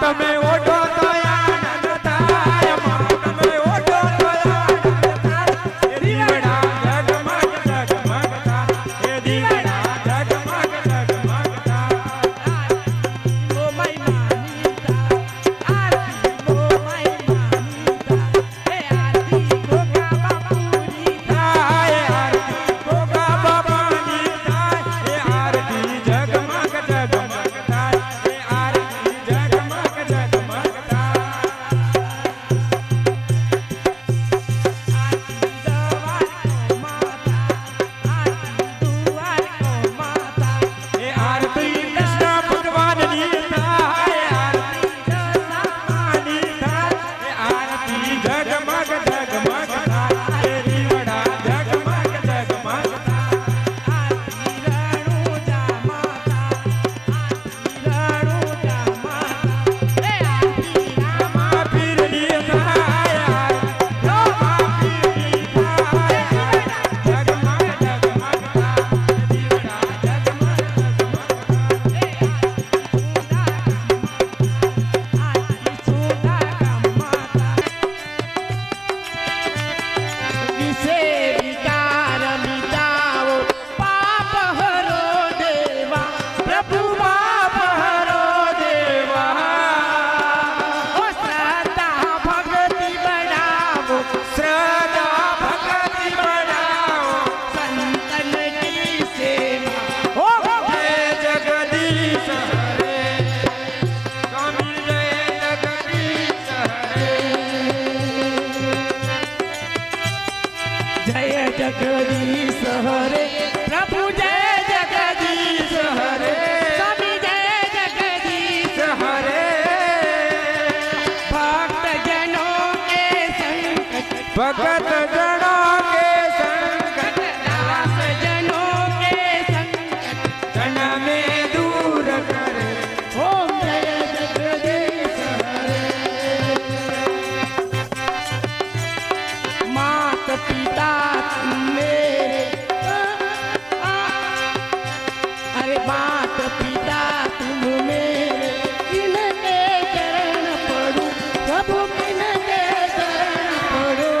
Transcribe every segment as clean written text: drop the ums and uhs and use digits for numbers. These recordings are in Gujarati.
તમે ઓઢો તો આનંદ થાય, તમે ઓઢો તો આનંદ થાય. એ દીવડા જગમગ જગમગ થાય, એ દીવડા જગમગ જગમગ થાય. ઓ માય માનીતા આરતી ઓ માય માનીતા એ આરતી ગોગા બાપુની થાય, આરતી ગોગા બાપાની થાય, એ આરતી જગમગ જગમગ થાય, એ આરતી જગમગ જગમગ થાય. એ આરતી કૃષ્ણ ભગવાનની થાય, આરતી કૃષ્ણની થાય, એ આરતી જગમગ જગમગ થાય, એ દીવડા જગમગ જગમગ થાય. રામા પીરની થાય, રામા પીરની થાય, જગમગ જગમગ થાય, દીવડા જગમગ જગમગ થાય. વિશે વિકાર મિટાવો પાપ હરો દેવા પ્રભુ પાપ હરો દેવા ઓ શ્રદ્ધા ભક્તિ બનાવો શ્રદ્ધા ભક્તિ બનાવો, સંતન કી સેવા ઓ જય જગદીશ હરે, સ્વામી જય જગદીશ હરે. જય જગદીશ હરે પ્રભુ જય જગદીશ હરે સ્વામી જય જગદીશ હરે ભક્ત જનો કે સંકટ ભગત જણો કે સંકટ, દાસ જનો કે સંકટ જનમે દૂર કરે. ઓમ જય જગદીશ હરે માત પિતા મેરે अरे मात पिता तुम मेरे इनके चरण पड़ो प्रभु इनके चरण पड़ो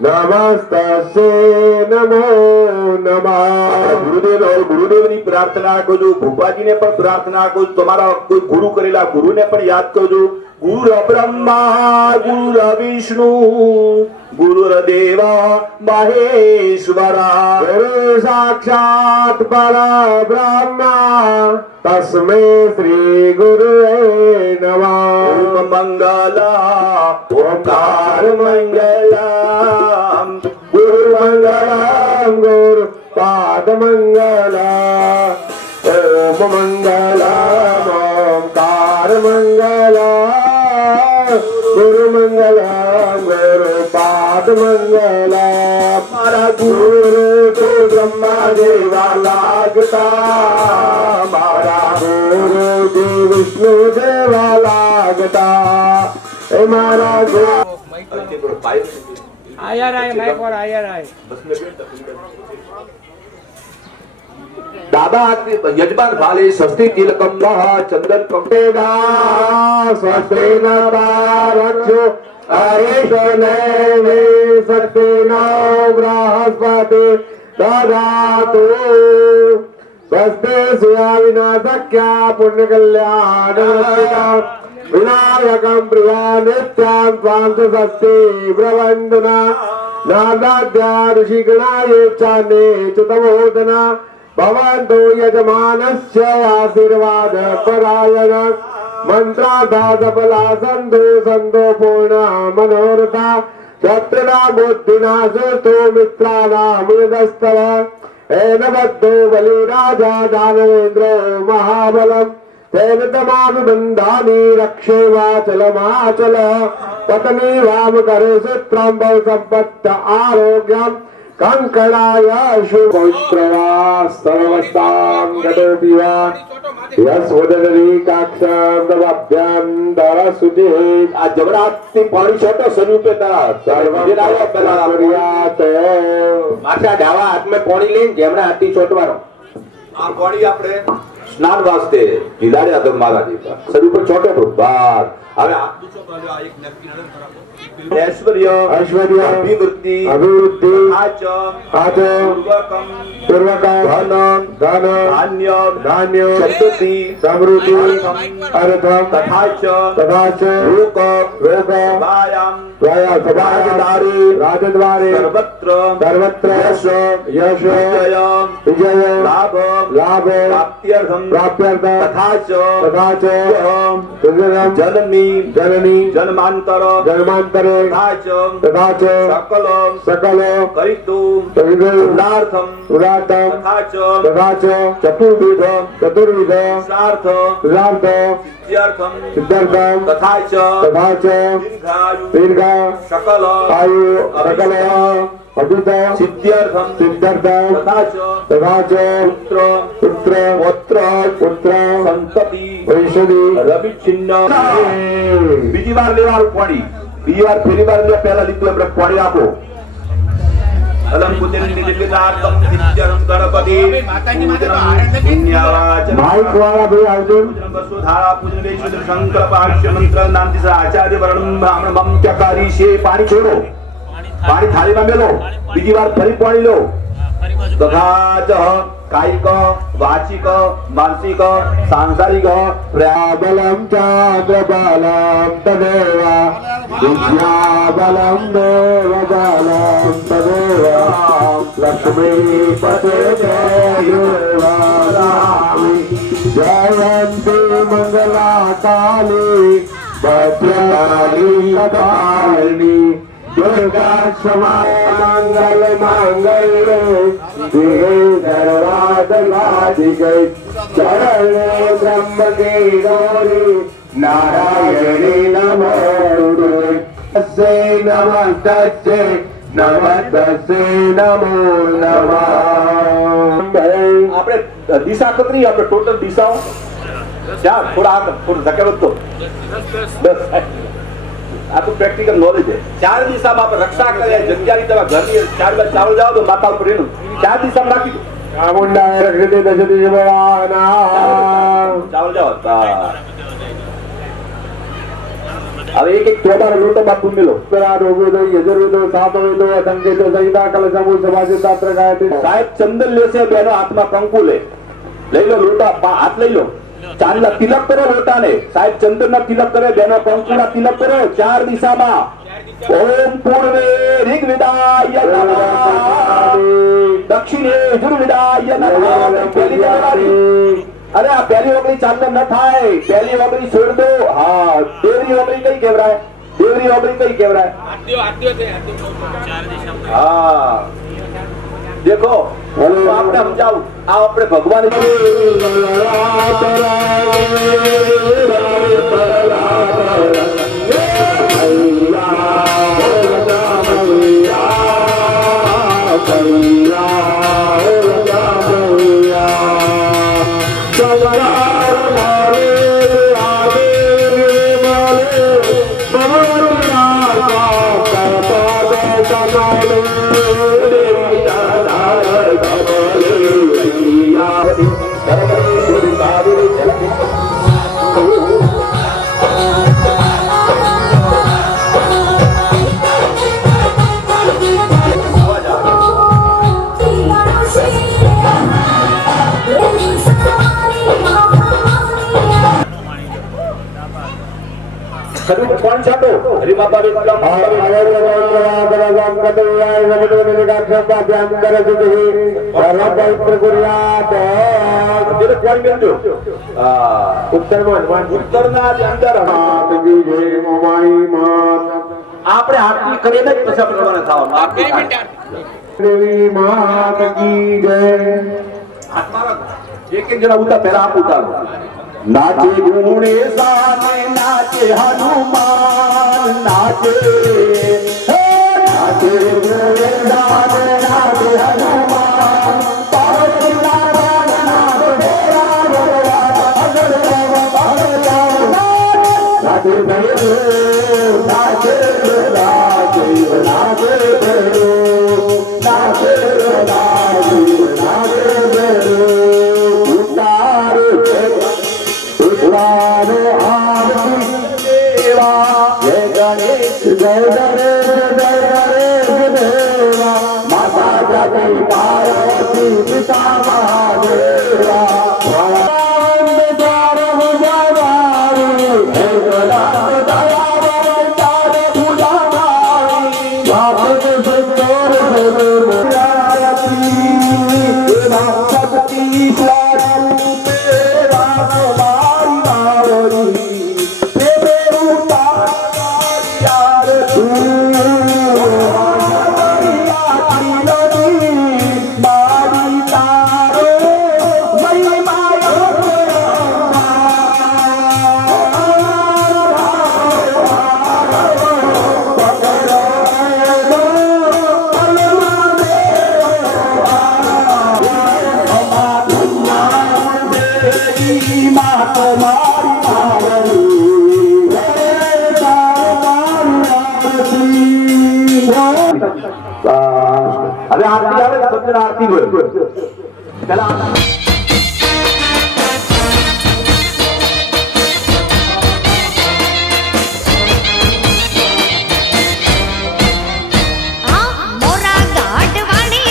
નમસ્તે નમો નમઃ. ગુરુદેવ और ગુરુદેવની પ્રાર્થના કરજો, ભૂપાજીને પણ પ્રાર્થના કરજો, તમારા કોઈ ગુરુ કરેલા ગુરુને પણ યાદ કરજો. ગુરુ બ્રહ્મા ગુરુ વિષ્ણુ ગુરુદેવ મહેશ્વરા. ગુરુ સાક્ષાત પરબ્રહ્મ તસ્મૈ શ્રી ગુરુવે નમઃ. ઓમ મંગલા ઓમકાર મંગલમ ગુરુ મંગલમ ગુરુ પાદ મંગલા. ઓમ મંગલમ ઓમકાર મંગલા. ગુરુ મંગલમ ગુરુ પાદ મંગલા. મારા ગુરુ તો બ્રહ્મા જેવા લાગતા, મારા ગુરુજી વિષ્ણુ જેવા લાગતા. એ મારા ગુરુ આયર આય માઈક પર આયર આય દાદા યજમાન ભાલે સ્વસ્તિ તિલકમ ચંદન વેદા સ્વસ્તિન તારક્ષો હરિશને સત્તિન બૃહસ્પતિ દદાતુ. સ્વસ્તિ સુયાવિના સખ્યા પુણ્ય કલ્યાણ વિનાયકમ પ્રિયા નિત્યાં સ્વાંત સ્વસ્તિ પ્રવંદના. નાદાદ્યા ઋષિગણાય ચાને ચતમોદના. ભવન્તો યજમાનસ્ય આશીર્વાદ પરાયણ. મંત્રાધા સફલા સંધો સંધો પૂર્ણ મનોરથા. ક્ષત્રના બુદ્ધિના સુસ્તો મિત્રાના મૃદસ્તવ. એન બદ્ધો બલિ રાજા દાનવેન્દ્રો મહાબલમ. તેન તમામ બંધાની રક્ષે વાચલમાચલ. પત્ની વામ કરે સૂત્રમ બહુ સંપત્ત આરોગ્યમ. કંકણાય શુભપ્રવાસ સર્વસ્તામ ગતોપી વા યસ્વદનરી કાક્ષામ નવાભ્યાંતર સુજે. આ જબરાથી પાણી છોટો સ્વરૂપે માથા ડાવા હાથમાં પાણી લઈને જેમણે હાથી છોટવાનો. આ પાણી આપણે સ્નાન વાસ્તે પીલાડ્યા તો મહારાજે સ્વરૂપે છોટો તો બાર. હવે ऐश्वर्य ऐश्वर्य अभिवृद्धि अभिवृद्धि आच आच पूर्वकम पूर्वकम धन धन धान्य धान्य समृद्धि समृद्धि अर्थम तथा च लोक लोक वायाम राजद्वारे राजद्वारे सर्वत्र यश विजय लाभ लाभ प्राप्त्यर्थ तथा च जननी जन्मांतर जन्मांतरे तथा च सकल उदार्थम उदार्थम तथा च चतुर्विध सार्थ सिद्ध्यर्थम तथा च दीर्घ सकल आयु सकल अभित सिद्ध्यर्थम तथा च पुत्र पुत्र संतति वैषधि રવિછિન્ન. બીજી વાર લેવાનું પાણી, બીજી વાર પહેલી વાર લે, પહેલા લીધું આપણે પાણી આપો. અલમ કુતિર નિધિપિતાર્થમ નિત્યરમ ગણપતિ પુણ્યવાચન માઇક વાળા ભાઈ આવજો. પૂજન વસુધારા પૂજન વૈશ્વર સંકલ્પ આશ્ય મંત્ર નામ દિશા આચાર્ય વર્ણમ બ્રાહ્મણ મમ ચકારી છે. પાણી છોડો, પાણી થાળીમાં મેલો, બીજી વાર ફરી પાણી લો. તથા ચ કાયિક વાચિક માનસિક સાંસારિક બલમ ચાંદ્ર બલમ તદેવ વિદ્યા બલમ દેવ બલમ તદેવ લક્ષ્મી પતે દેવામી જયંતી મંગલા કાલી ભદ્રકાલી કપાલિની दुर्गा क्षमा मंगल मांगल्ये शिवे सर्वाधिके शरणे त्र्यंबके गौरी नारायणे नमोस्तुते तस्यै नमस्तस्यै नमस्तस्यै नमो नमः. આપણે દિશા કતરી, આપણે ટોટલ દિશાઓ ચાર, થોડા આગળ થોડું ધકેલો તો બસ. આ તો પ્રેક્ટિકલ નોલેજ છે. ચાર દિશામાં આપણે રક્ષા કરે, જગ્યાની તમે ઘરની ચાર બાજુ ચાવલ જાઓ તો માથા ઉપર એનું ચાર દિશામાં રાખી દો. ચામુંડાય રક્ષિતે દશતિ ભવાના ચાવલ જાઓ હવે એક ચોબાનો લોટો બાપુ મેલો. રોગવેદો યજુર્વેદો સાતવેદો સંકેતો સંહિતા કલશમુ સમાધિ શાસ્ત્ર ગાયત્રી. સાહેબ ચંદન લેશે, બેનો હાથમાં કંકુ લે. લઈ લો લોટા, હાથ લઈ લો. ચાંદના તિલક કરો લોટાને. સાહેબ ચંદનના તિલક કરે, બેનો કંકુના તિલક કરો. ચાર દિશામાં ઓમ પૂર્વે ઋગ્વેદાય નમઃ, દક્ષિણે યજુર્વેદાય નમઃ. પહેલી જાન્યુઆરી. અરે આ પહેલી ઓગળી ચાંદન ન થાય, પહેલી ઓગળી છોડ દો. હા, દેવરી ઓગળી કઈ કહેવાય? દેવરી ઓગળી કઈ કહેવાય? હા, દેખો હું આપણે સમજાવું. આ આપણે ભગવાન કોણ છાટો હરિમાતા વિક્રમ ઉત્તરના અંદર આપણે આરતી કરીએ ને પછી આપણે કોને ખાવાનું દેવી માત કી જય. એક એક જણા ઉતાર, પહેલા આપ ઉતારો. નાચે ગુણેશાને નાચે હનુમાન નાચે, હે નાચે ગુણેશાને નાચે હનુમાન, પાર્વતી નારાયણ નાચે ભોળા ભોળા, અગર ભગવાન નાચે ભૈરો નાચે નાચે નાચે ભૈરો નાચે નાચે નાચે ભૈરો. ઉતારો ઉતારો આરતી દેવા, જય ગણેશ જય ગણેશ જય ગણેશ દેવા, માતા જગત પાર્વતી પિતા મહાદેવા. હવે આરતી આવે, સત્ય આરતી હોય પેલા મોરા ગાઢ વાળી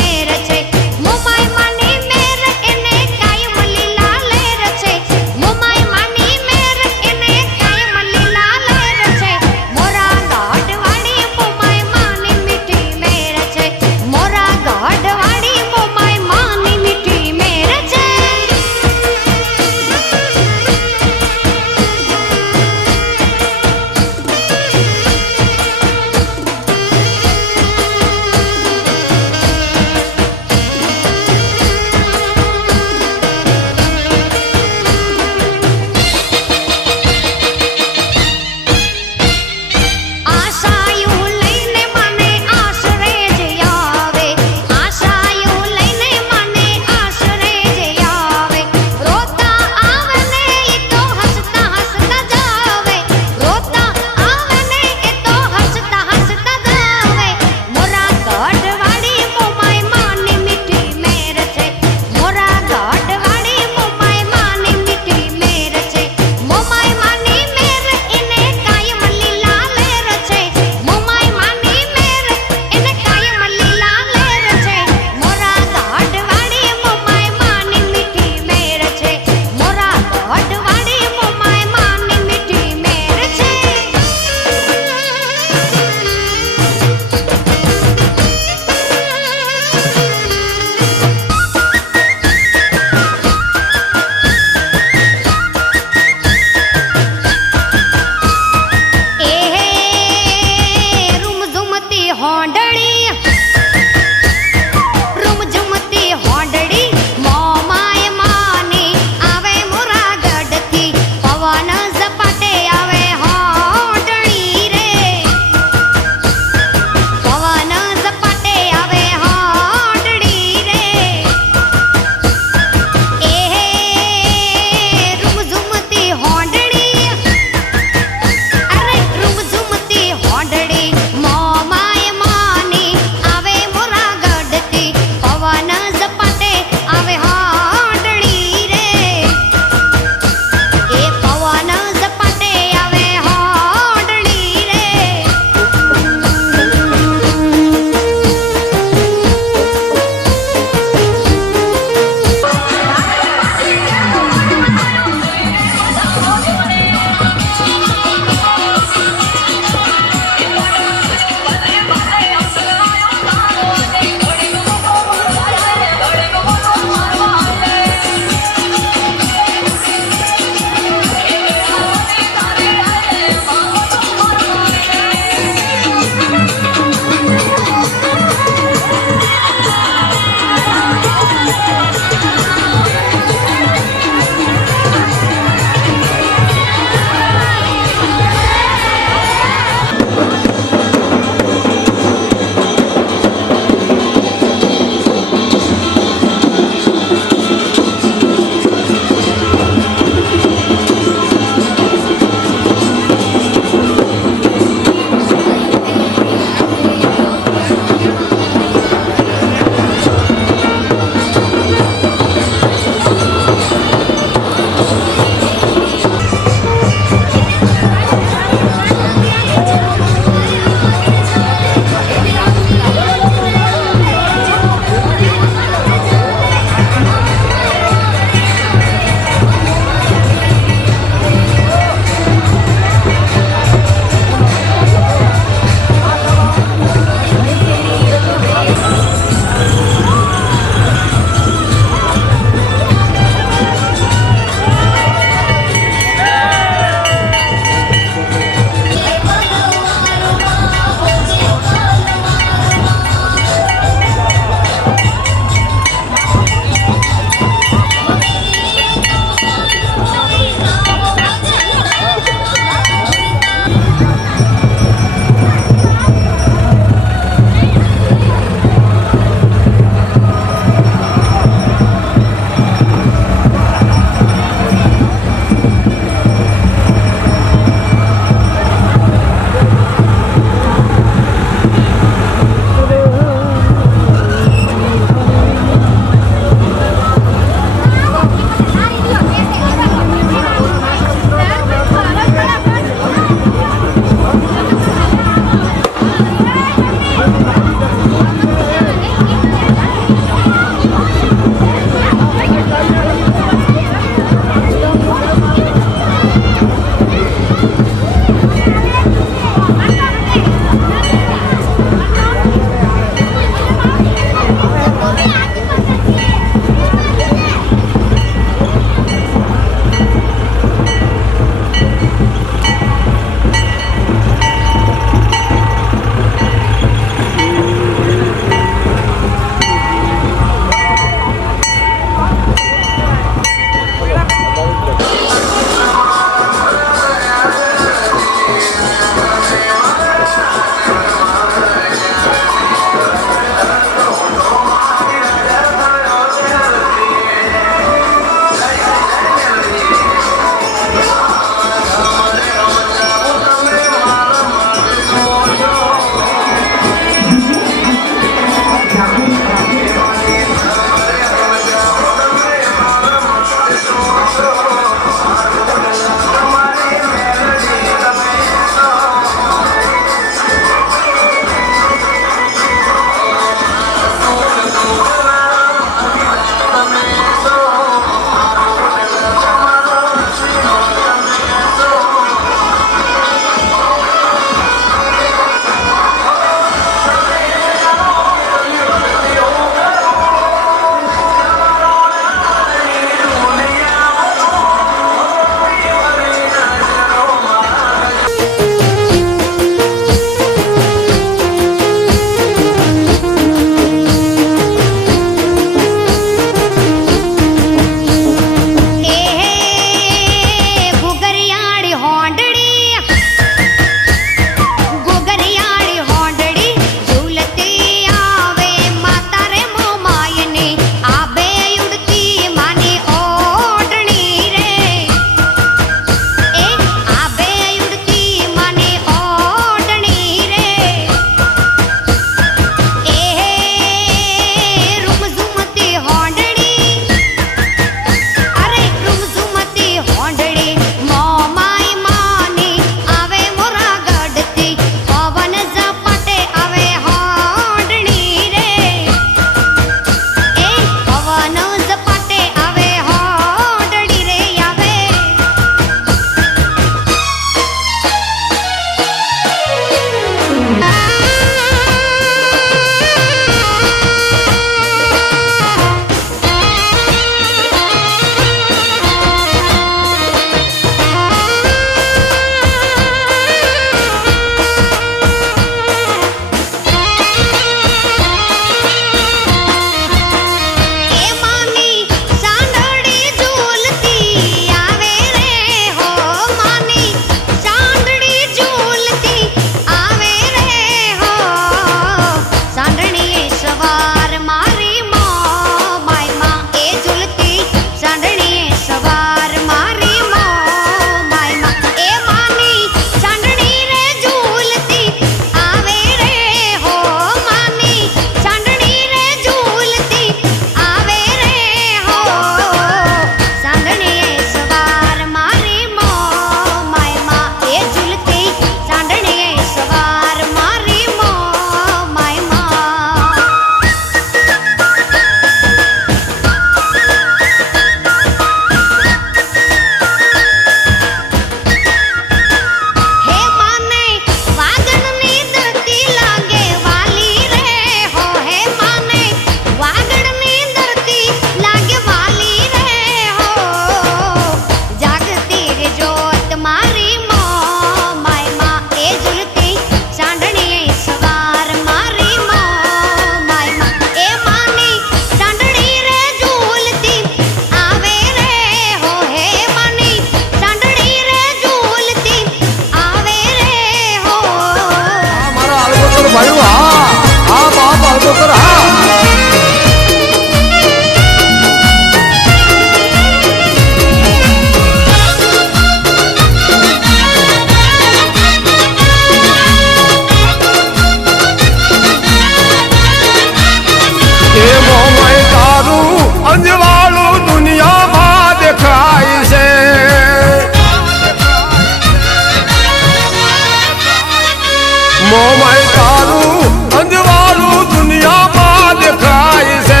મોમાઈ તારું અંજવાળું દુનિયામાં દેખાય છે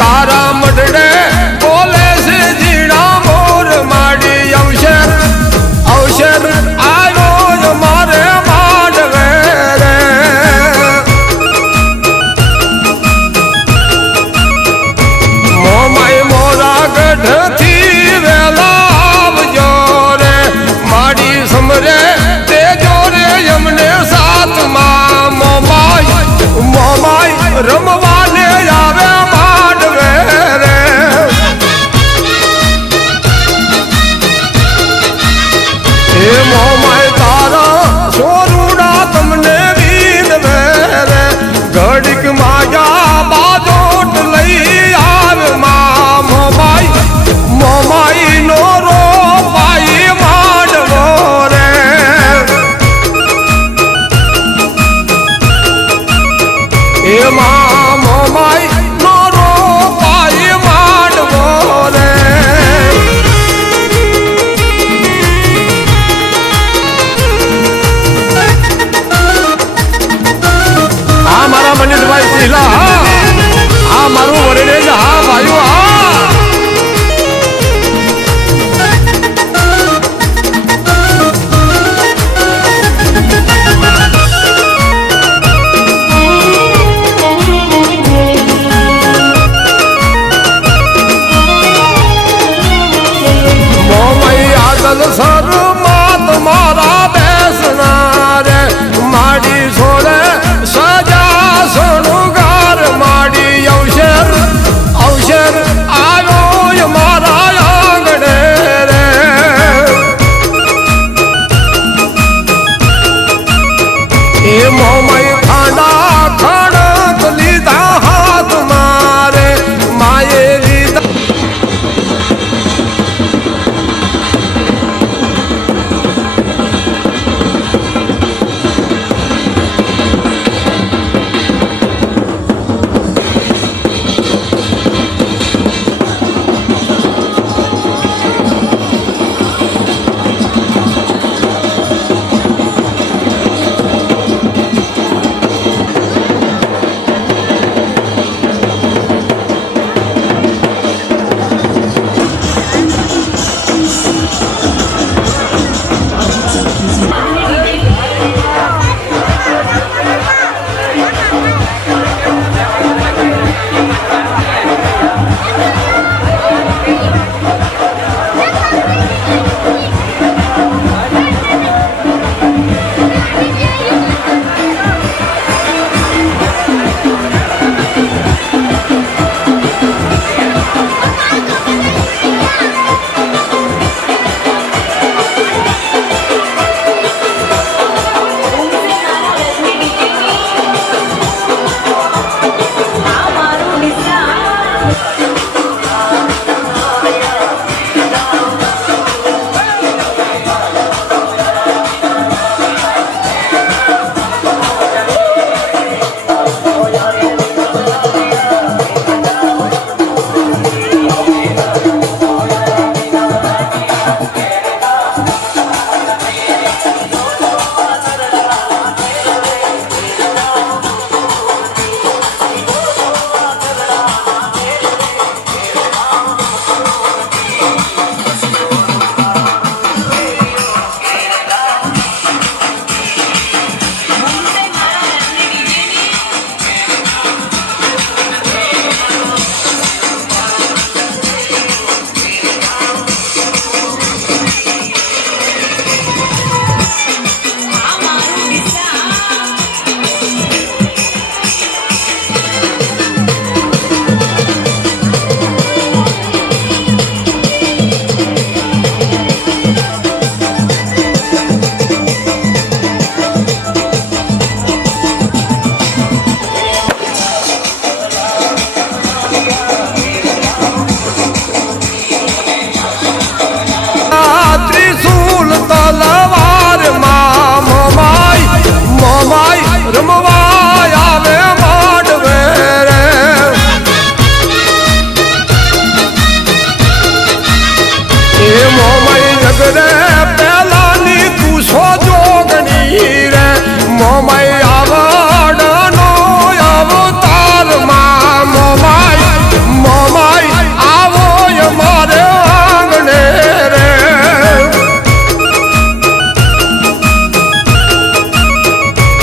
તારા મઢડે બોલે છે જીણા મોર માડી અવસર અવસર આવ્યો મારે માંડવે રે મોમાઈ મોરા ગઢથી વેલા આવજો રે માડી સમરે તેજો રે એમને સાથમાં મોમાઈ રમવાને આવે માંડવે રે એ મોમાઈ તારા સોરુડા તમને બીનવે રે ઘડીક માયા બાજોટ લઈ આવે મોમાઈ નો રોપાઈ માંડવો રે એમાં મોમાઈ નો રોપાઈ માંડવો રે આ મારા મનીષભાઈ શીલા આ મારું વરણેજ હા ભાઈઓ હા મોમાઈ આગળ સર માત મારા બેસના રે માડી છોડે સજા સોનુગાર માડી અવસર અવસર આવ્યો મારા આંગણે રે એ મોમાઈ ખાંડા ખડક લીધા હાથ મારે માએ લીધા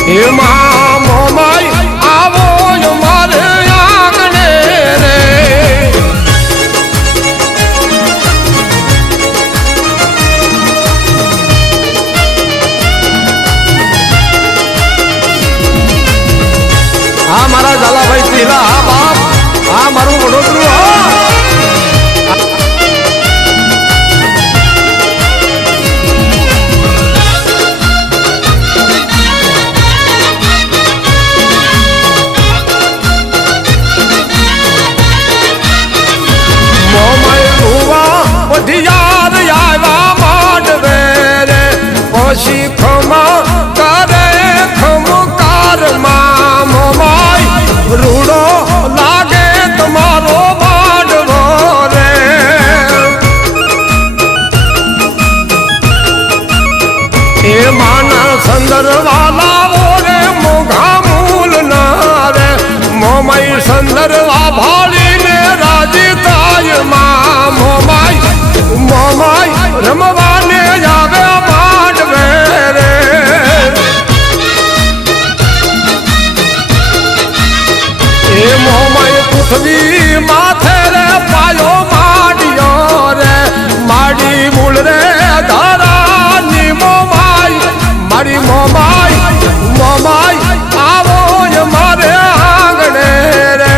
એમાં મોમાઈ આવો મારે આંગણે રે આ મારા ઝાલાભાઈ શીલા હા બાપ આ મારું વડોદરું હા યાદ આવ્યા માંડવે રે પછી ખમા કરે ખમકાર માં મોમાઈ રૂડો લાગે તમારો માંડવો રે એ માના સંદરવાલાઓ રે મોઘા મૂલ ના રે મોમાઈ સંદરવા ભાળીને રાજી થાય માં મોમાઈ મોમાઈ રમવાને આવે માંડવે રે એ મોમાઈ પૃથ્વી માથે રે પાયો માડ્યો રે માડી મૂળ રે ધારાની મોમાઈ મારી મોમાઈ મોમાઈ આવો મારે આંગણે રે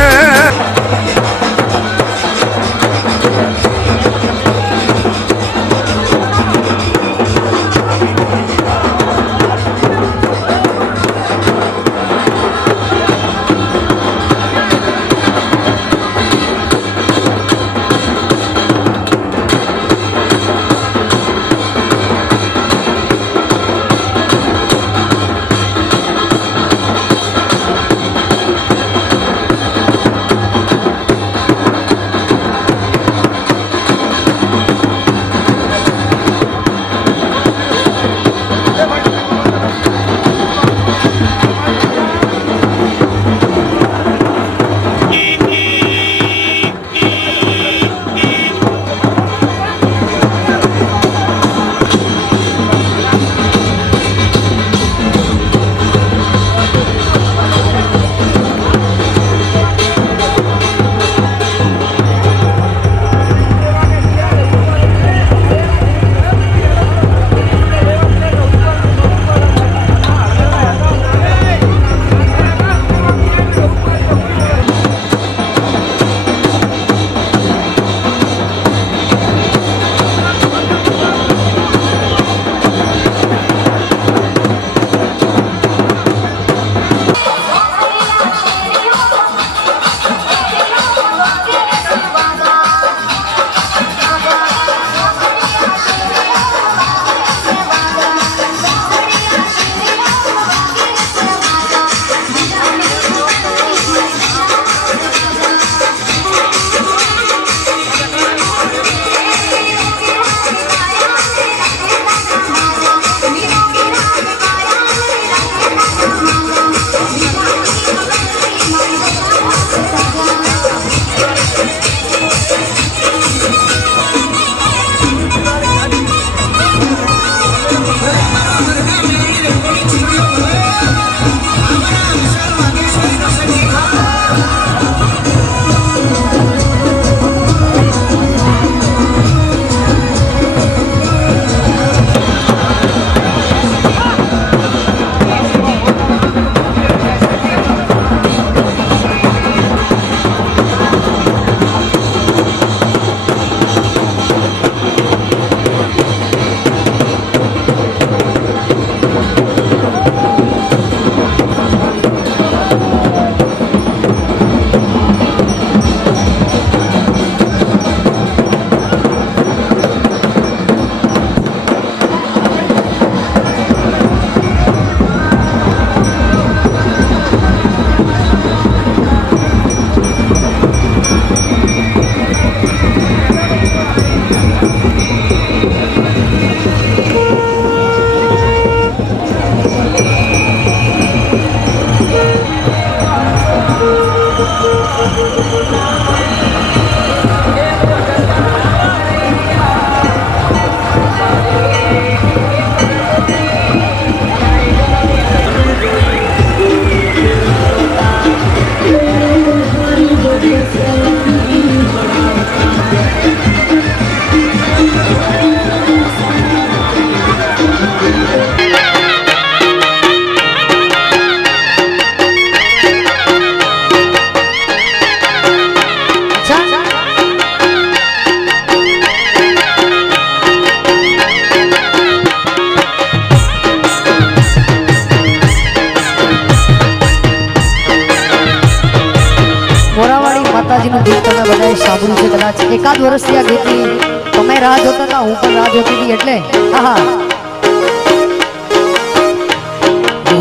બધાએ સાંભળ્યું છે કદાચ એકાદ વર્ષથી આ ગીતની તમે રાહ જોતા હતા, હું પણ રાહ જોતી હતી, એટલે આહા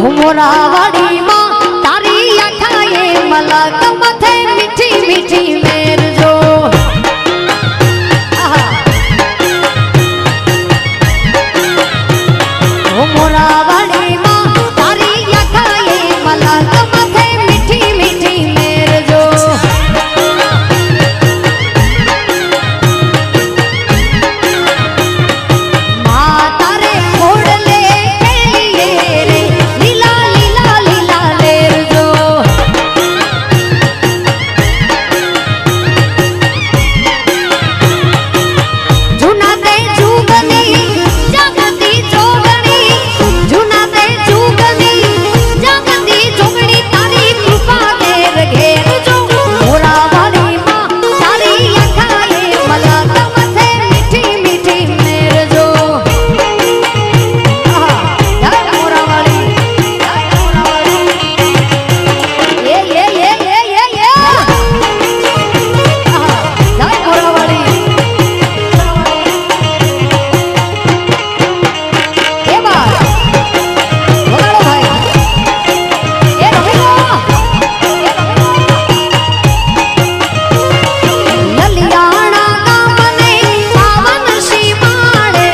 હું મોરાવાડીમાં તારી આખાએ મલક મથે મીઠી મીઠી મેરજો આહા હું મોરાવાડીમાં તારી આખાએ મલક મથે મીઠી મીઠી મેરજો મા તારે ખોડલે ખેલીએ રે લીલા લીલા લીલા લેરજો જૂના તે જુગની જાગતી જોગણી જૂના તે જુગની જાગતી જોગણી તારી કૃપા ઘેર ઘેર જો મોરાવાડીમાં તારી આખાએ મલક મથે મીઠી મીઠી મેરજો આહા જય મોરાવાડી જય મોરાવાડી એ આહા જય મોરાવાડી એ બાર વગાડો ભાઈ એ રમીલો લલિયાણા ગામને પાવન સીમાડે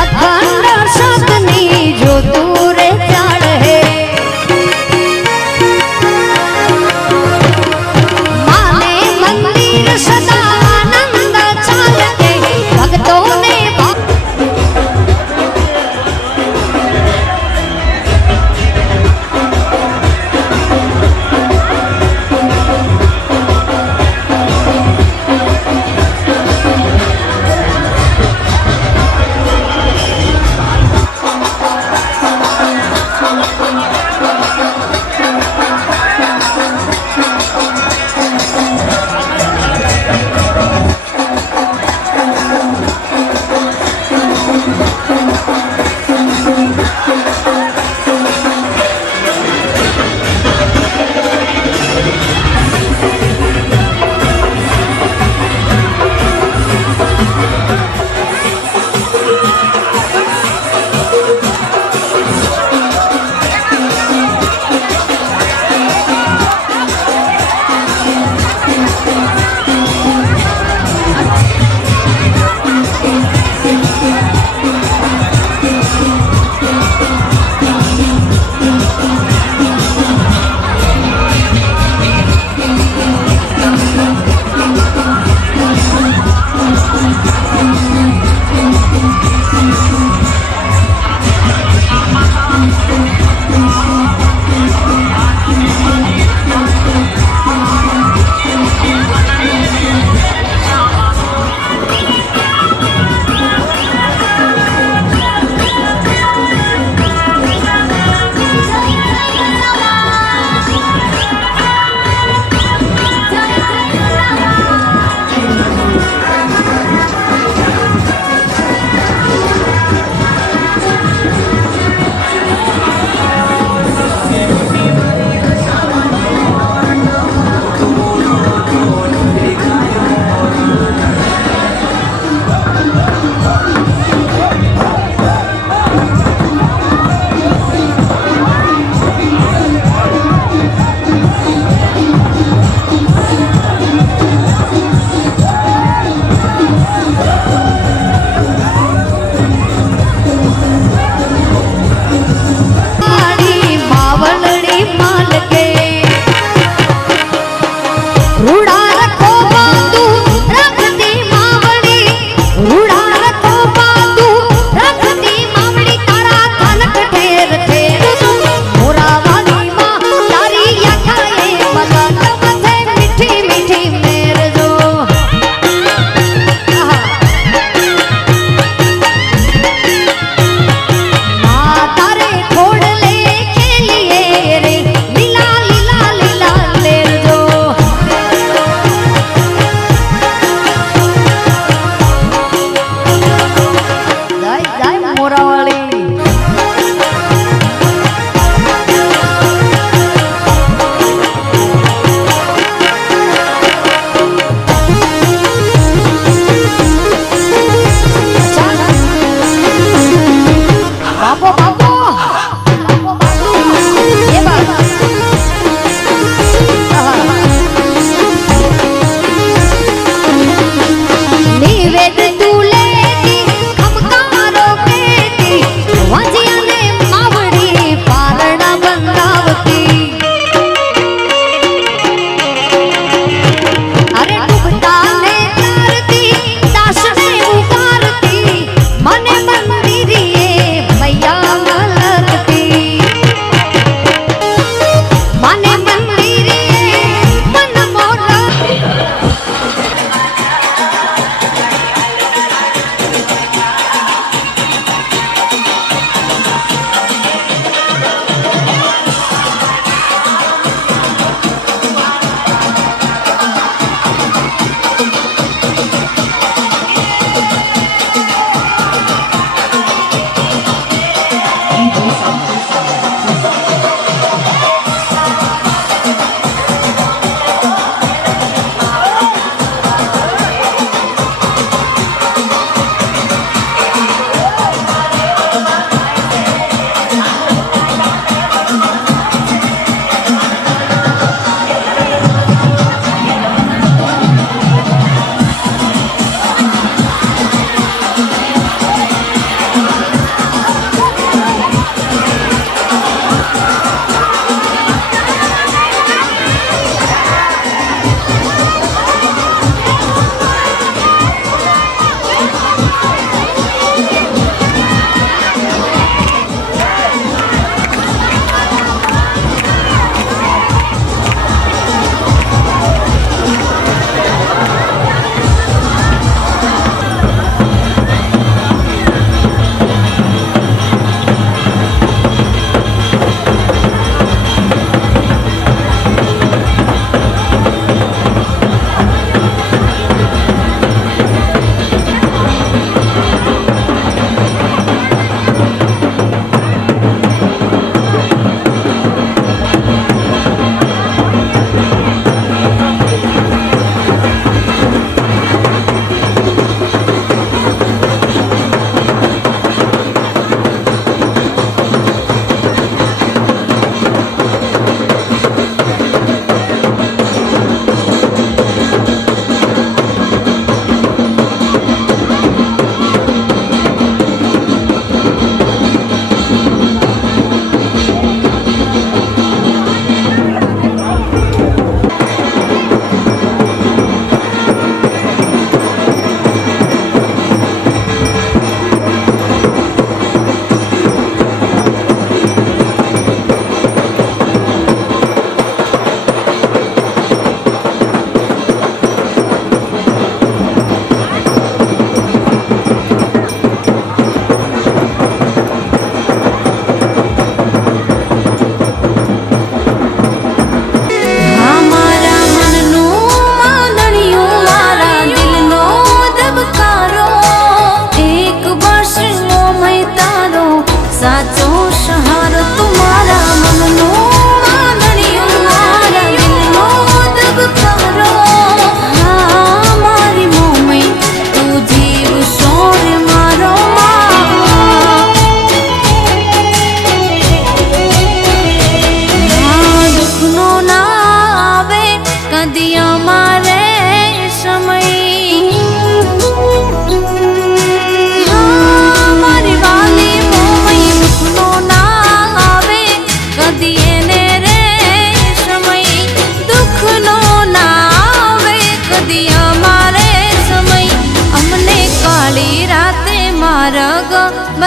અખંડ સતની જોતું રે ચાળે માને મંદિર સદા આનંદ ચાલકે ભક્તોને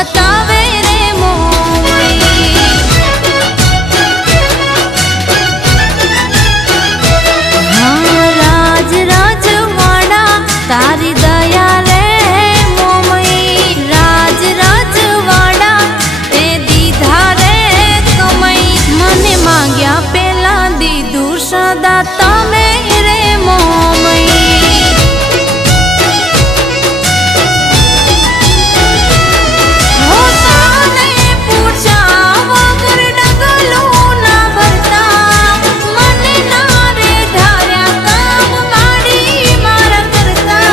બતાવે રે મોમઈ હા રાજ રાજવાડા તારી દયા રે મોમઈ રાજ રાજવાડા તે દીધા રે કમાઈ મને માંગ્યા પેલા દીધું સદા તમે રે મોમઈ હો તાને પૂછ્યા વગર ડગલું ના ભરતા મને ના રે ધાર્યા કામ માડી મારા કરતા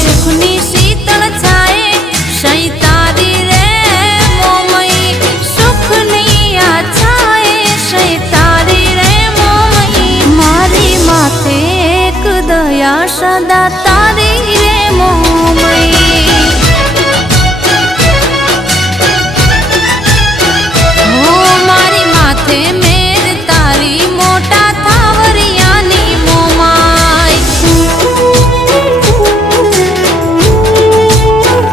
સુખની શીતળ છાયે શઈ તારી રે મોમઈ સુખની આ છાયે શઈ તારી રે મોમઈ મારી માથે એક દયા સદા તારી રે મોમઈ હો મારી માથે મેર તારી મોટા થાવરિયાની મોમાઈ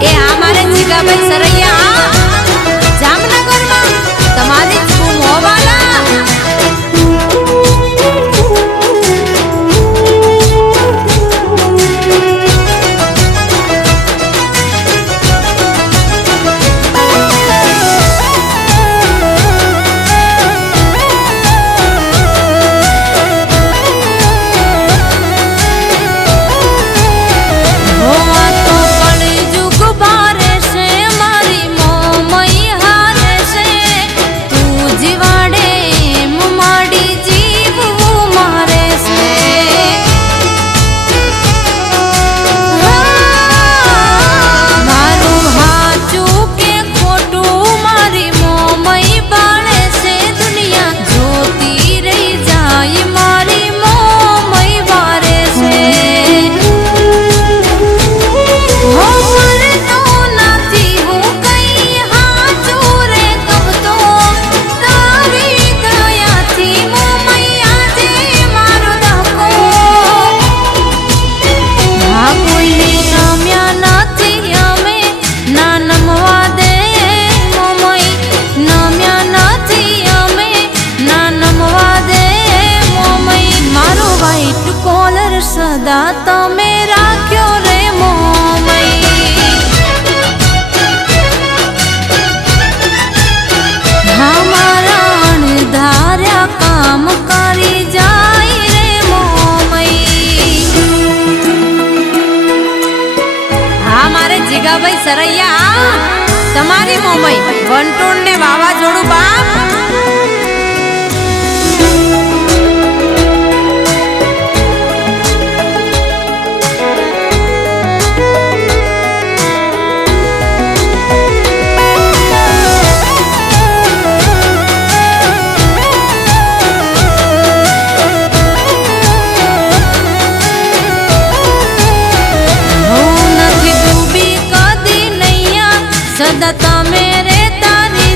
એ આ મારે જીગાભાઈ સરૈયા જામનગરમાં તમારી જ બૂમ હોવાલા હો આ તો કળયુગ ભારે છે મારી મોમઈ હારે છે તું જીવાડે એમ માડી જીવવું મારે છે મારું હાચું કે ખોટું મારી મોમઈ બાળે છે દુનિયા જોતી રહી જાય મારી મોમઈ વારે છે હો મરતો નથી હું કઈ હાચું રે કહું તો તારી દયાથી મોમઈ આજે મારો ધક્કો હા કોઈને નમ્યા નથી અમે ના નમવા દે મોમઈ નમ્યા નથી અમે ના નમવા દે મોમઈ મારો વ્હાઈટ કોલર સદા તમે રાખ્યો રે મોમઈ હા મારા અણધાર્યા કામ કરી જાય રે મોમઈ હા મારે જીગાભાઈ સરૈયા તમારી મોમઈ વંટોળ ને વાવાઝોડું બાપ હું નથી ડૂબી કદી નૈયા સદા તમે રે તારી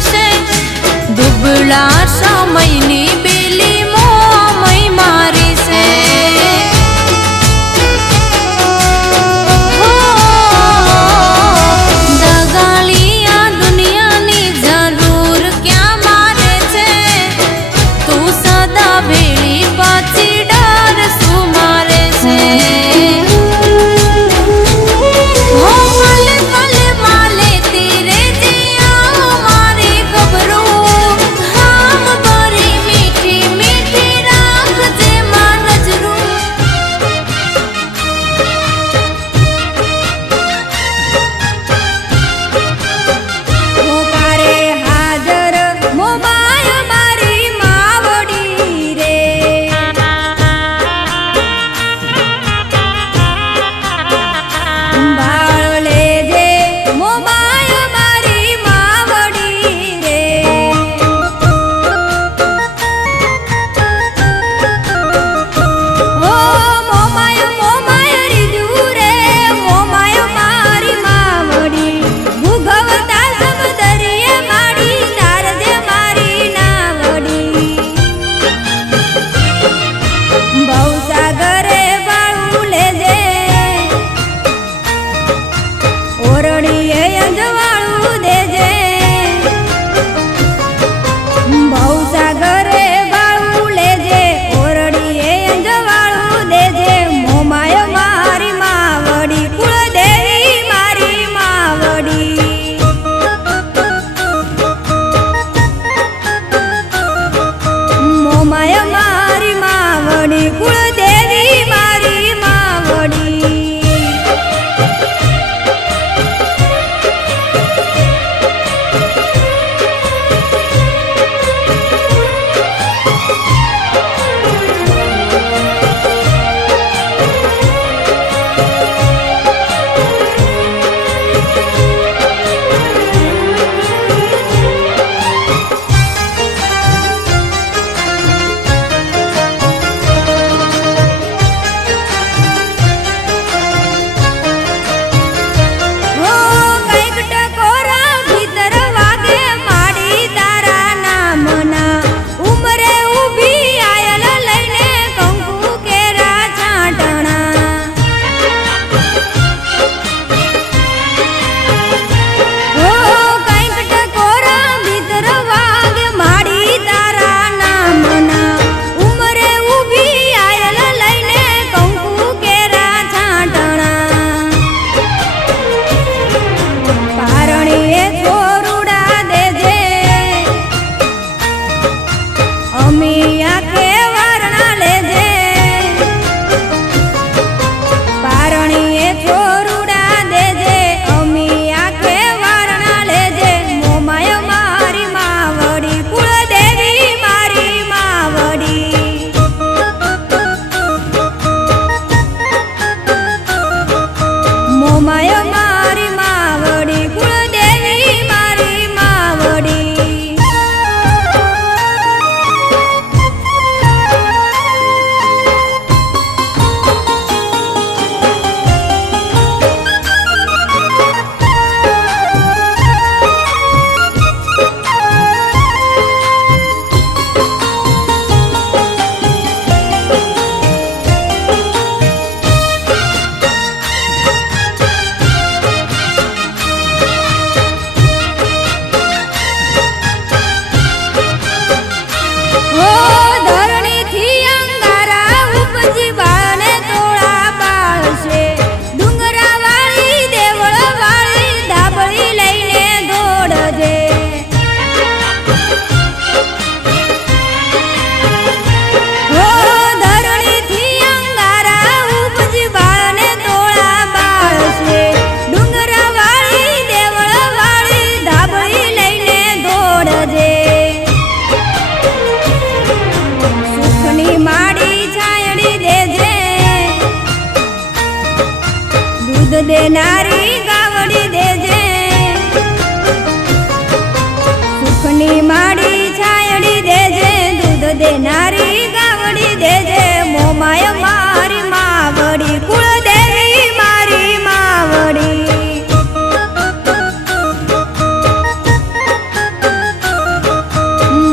દેજે મોમાય મારી માવડી કુળદેવી મારી માવડી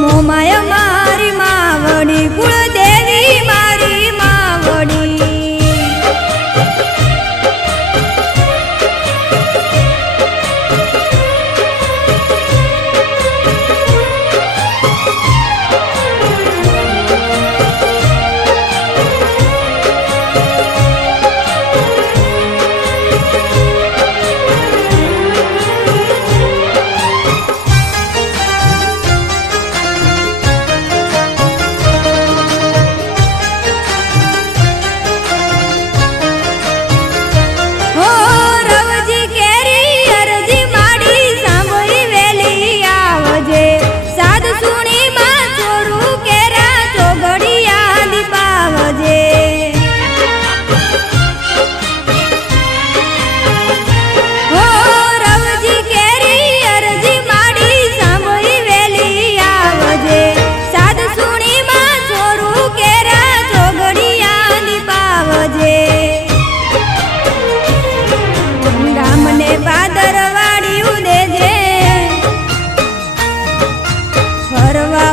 મોમાય મારી માવડી કુળદેવી મારી માવડી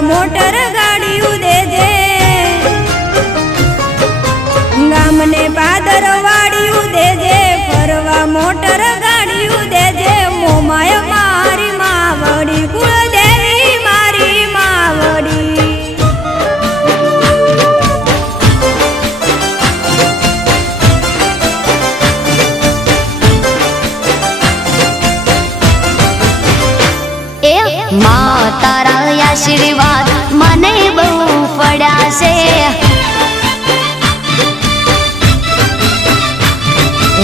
મોટર ગાડીયું દેજે ગામને પાદર વાડીયું દેજે ફરવા મોટર ગાડીયું દેજે મોમાય મારી માવડી કુળદેવી મારી માવડી માં તારા આશીર્વાદ મને બહુ પડ્યા છે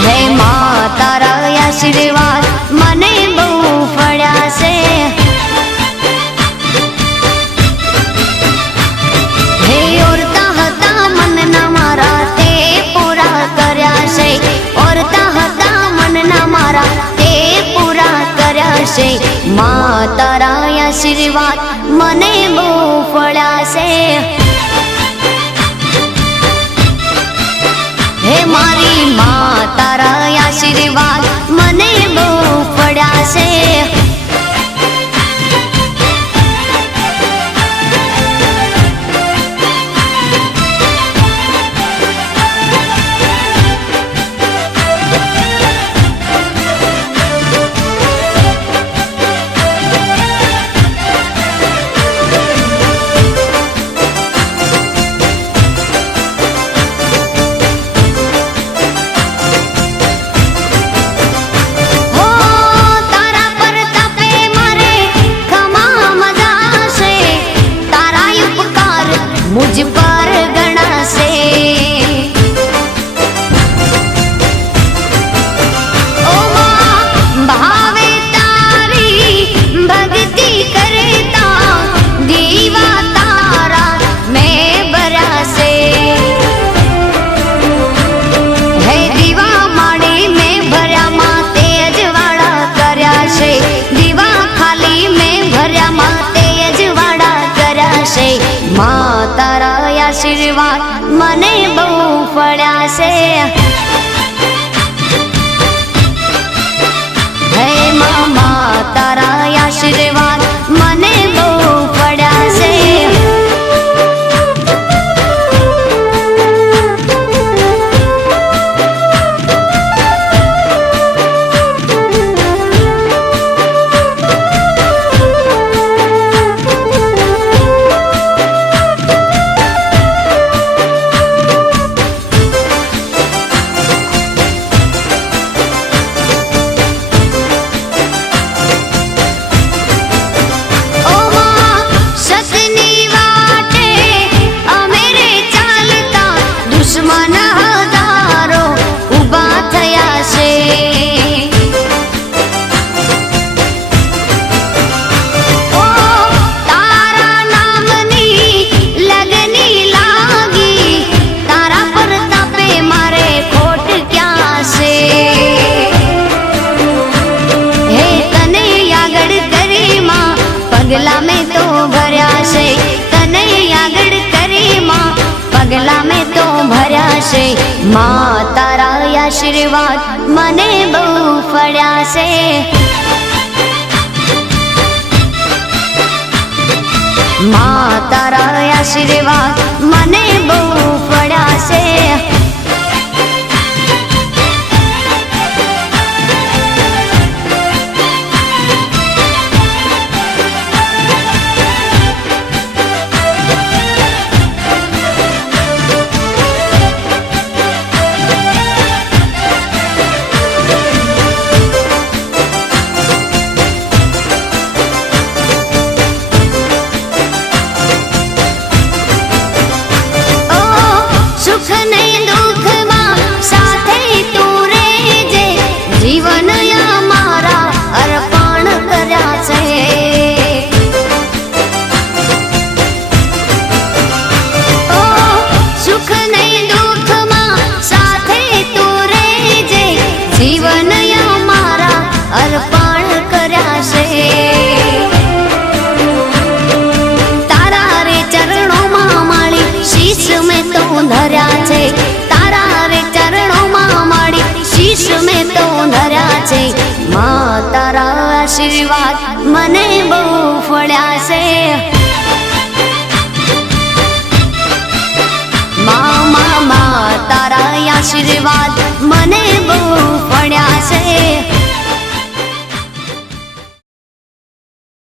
હે માં તારા આશીર્વાદ મને બહુ પડ્યા છે હે ઓરતા હતા મનના મારા તે પૂરા કર્યા છે ઓરતા હતા મનના મારા તે પૂરા કર્યા છે માં તારા આશીર્વાદ મને બહુ ફળ્યા છે હે મારી માં તારા આશીર્વાદ મને બહુ ફળ્યા છે मुझ पर गणा से ओ मां भावे तारी भक्ति करता दीवा तारा मैं बरा से है दीवा माड़ी में भर्या मां तेज वाड़ा कर्या से दीवा खाली में भर्या मां तेज वाड़ा कर्या से मां तारा आशीर्वाद મને બહુ ફળ્યા છે હે મામા તારા આશીર્વાદ મને બહુ ફળ્યા છે છે માં તારા આશીર્વાદ મને બહુ ફળ્યા છે માં તારા આશીર્વાદ મને બહુ ફળ્યા છે માં તારા આશીર્વાદ મને બહુ ફળ્યા છે માં તારા આશીર્વાદ મને બહુ ફળ્યા છે